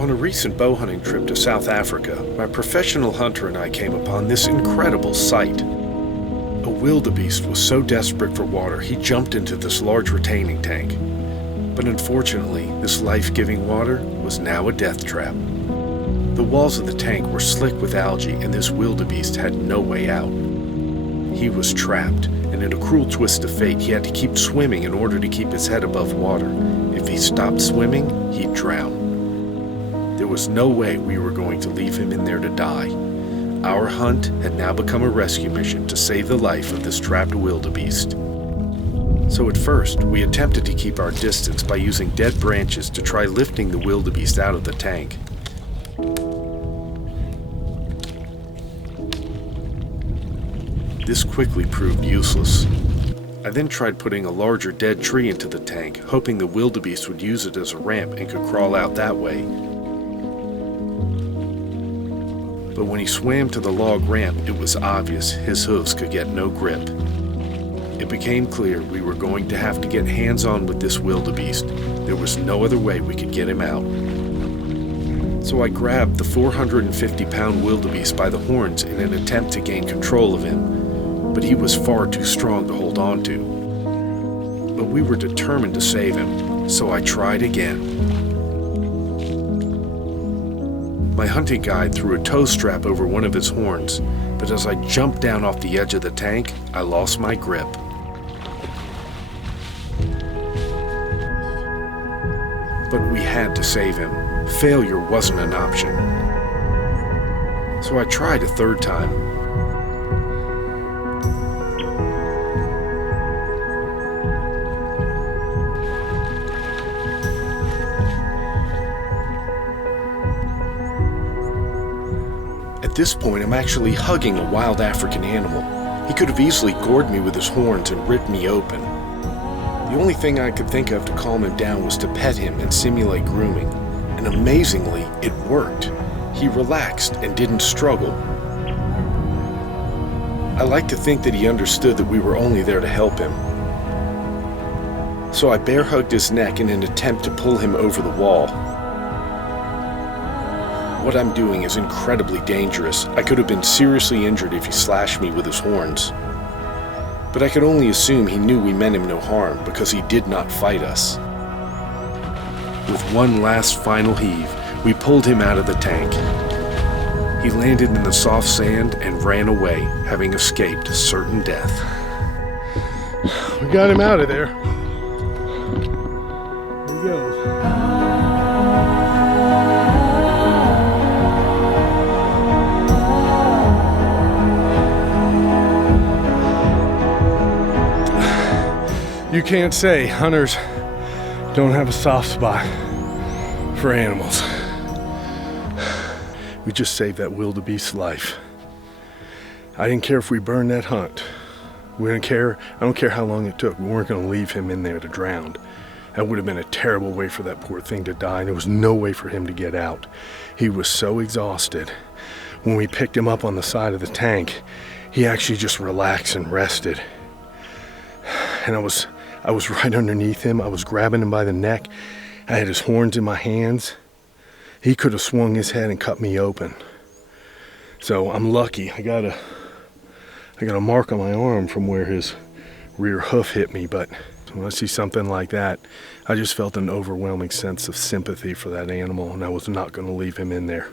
On a recent bow hunting trip to South Africa, my professional hunter and I came upon this incredible sight. A wildebeest was so desperate for water he jumped into this large retaining tank. But unfortunately, this life-giving water was now a death trap. The walls of the tank were slick with algae and this wildebeest had no way out. He was trapped, and in a cruel twist of fate, he had to keep swimming in order to keep his head above water. If he stopped swimming, he'd drown. There was no way we were going to leave him in there to die. Our hunt had now become a rescue mission to save the life of this trapped wildebeest. So at first, we attempted to keep our distance by using dead branches to try lifting the wildebeest out of the tank. This quickly proved useless. I then tried putting a larger dead tree into the tank, hoping the wildebeest would use it as a ramp and could crawl out that way. But when he swam to the log ramp, it was obvious his hooves could get no grip. It became clear we were going to have to get hands-on with this wildebeest. There was no other way we could get him out. So I grabbed the 450-pound wildebeest by the horns in an attempt to gain control of him, but he was far too strong to hold on to. But we were determined to save him, so I tried again. My hunting guide threw a tow strap over one of his horns, but as I jumped down off the edge of the tank, I lost my grip. But we had to save him. Failure wasn't an option. So I tried a third time. At this point, I'm actually hugging a wild African animal. He could have easily gored me with his horns and ripped me open. The only thing I could think of to calm him down was to pet him and simulate grooming. And amazingly, it worked. He relaxed and didn't struggle. I like to think that he understood that we were only there to help him. So I bear hugged his neck in an attempt to pull him over the wall. What I'm doing is incredibly dangerous. I could have been seriously injured if he slashed me with his horns. But I could only assume he knew we meant him no harm because he did not fight us. With one last final heave, we pulled him out of the tank. He landed in the soft sand and ran away, having escaped certain death. We got him out of there. There he goes. You can't say hunters don't have a soft spot for animals. We just saved that wildebeest's life. I didn't care if we burned that hunt. We didn't care. I don't care how long it took. We weren't going to leave him in there to drown. That would have been a terrible way for that poor thing to die, and there was no way for him to get out. He was so exhausted. When we picked him up on the side of the tank, he actually just relaxed and rested. And I was right underneath him. I was grabbing him by the neck. I had his horns in my hands. He could have swung his head and cut me open. So I'm lucky. I got a mark on my arm from where his rear hoof hit me, but when I see something like that, I just felt an overwhelming sense of sympathy for that animal, and I was not going to leave him in there.